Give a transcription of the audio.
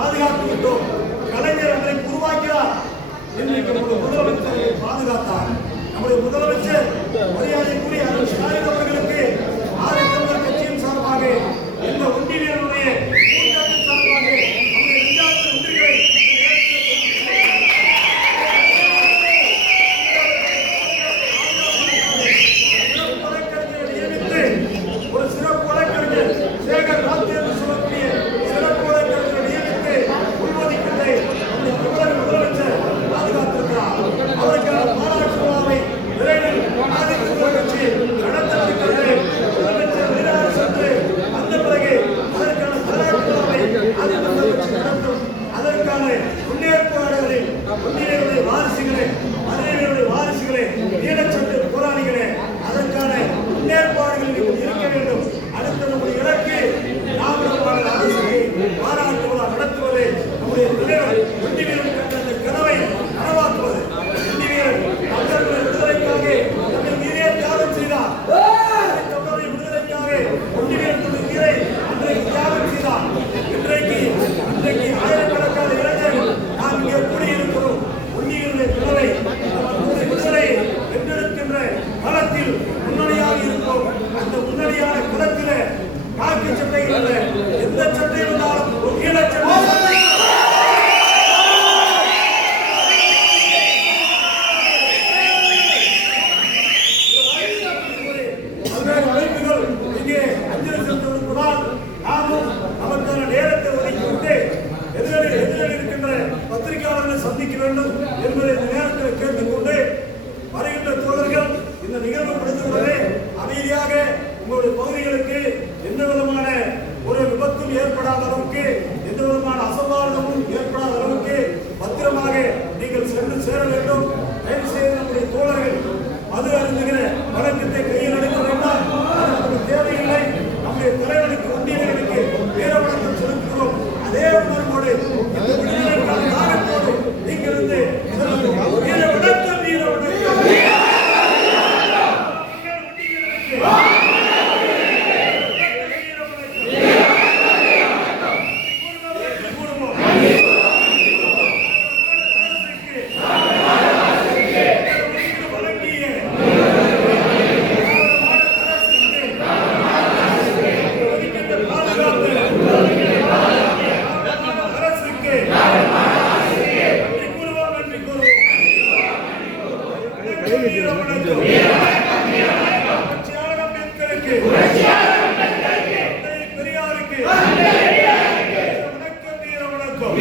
பாதுகாத்து விட்டோம். கலைஞர் அதை உருவாக்கினார். இன்றைக்கு முதலமைச்சரை பாதுகாத்தார். நம்முடைய முதலமைச்சர் மரியாதைக்குரிய ஸ்டாலின் அவர்களுக்கு ஆதித்தமிழர் கட்சியின் சார்பாக இந்த ஒன்றியனுடைய கூட்டத்தின் சார்பாக நம்முடைய இரண்டாவது ஒன்றிகளை நியமித்து ஒரு சிறப்பு வழக்கறிஞர் சேகர் ராஜ் என்று சொல்லக்கூடிய சிறப்பு வழக்கறிஞர் நியமித்து உள்ஒதுக்கீட்டை நம்முடைய முதலமைச்சர் பாதுகாத்திருக்கிறார். அவருக்கான பாராட்டு விழாவை விரைவில் ஆதித்தமிழர் கட்சி நடத்திருக்கிறது. முதலமைச்சர் வெளிநாடு சென்று வந்த பிறகு அதற்கான பாராட்டு விழாவை ஆதித்தமிழர் கட்சி நடத்தும். அதற்கான முன்னேற்பாடுகளில் ஒன்றியனுடைய வாரிசுகளே, மதுரையினுடைய வாரிசுகளே, ஈழச்சட்ட போராளிகளே, அதற்கான முன்னேற்பாடுகளில் நீங்கள் இருக்க வேண்டும். அடுத்த நம்முடைய இலக்கு திராவிட மாடல் அரசுக்கு பாராட்டு விழா நடத்துவது, நம்முடைய தலைவர் ஒன்றியன் கண்ட அந்த கனவை நனவாக்குவது. ஒன்றியன் தமிழர்களுடைய விடுதலைக்காக தன்னை நீரே தியாகம் செய்தார். தமிழருடைய விடுதலைக்காக ஒன்றியன் தன்னை நீரை அன்றைக்கு தியாகம் செய்தார். இன்றைக்கு ஆயிரக்கணக்கான இளைஞர்கள் நாம் இங்கே கூடியிருக்கிறோம். ஒன்றியனுடைய கனவை விடுதலையை வென்றெடுக்கின்ற களத்தில் முன்னணியாக இருப்போம். அந்த முன்னணியான களத்திலே காக்கி சட்டைகள் அல்ல, எந்த சட்டை இருந்தாலும் ஒரு ஈழச்சட்டை அமைப்புகள் இங்கே அஞ்சலி செலுத்துவதால் நாமும் நமக்கான நேரத்தை ஒதுக்கிவிட்டு எதிரில் இருக்கின்ற பத்திரிகையாளர்களை சந்திக்க வேண்டும் என்பதை இந்த நேரத்தில் கேட்டுக்கொண்டு வருகின்ற தோழர்கள் இந்த நிகழ்வு முடிந்தவுடனே அமைதியாக உங்களுடைய பகுதிகளுக்கு எந்த விதமான ஒரு விபத்தும் ஏற்படாத அளவுக்கு, எந்த விதமான அசம்பாவிதமும் ஏற்படாத அளவுக்கு பத்திரமாக நீங்கள் சென்று சேர வேண்டும். தயவு செய்து நம்முடைய தோழர்கள் மது அருந்துகிற வழக்கத்தை கையில் எடுக்க வேண்டாம். நமக்கு தேவையில்லை. நம்முடைய தலைவனுக்கு ஒன்றியர்களுக்கு வீர வணக்கம் செலுத்துகிறோம். அதே உணர்வோடு இந்த விடுதலைக்கான நாகத்தோடு நீங்கள் இருந்து வீர வணக்கம், வீர வணக்கம். பெரியாருக்கு வணக்கம், வீர வணக்கம்.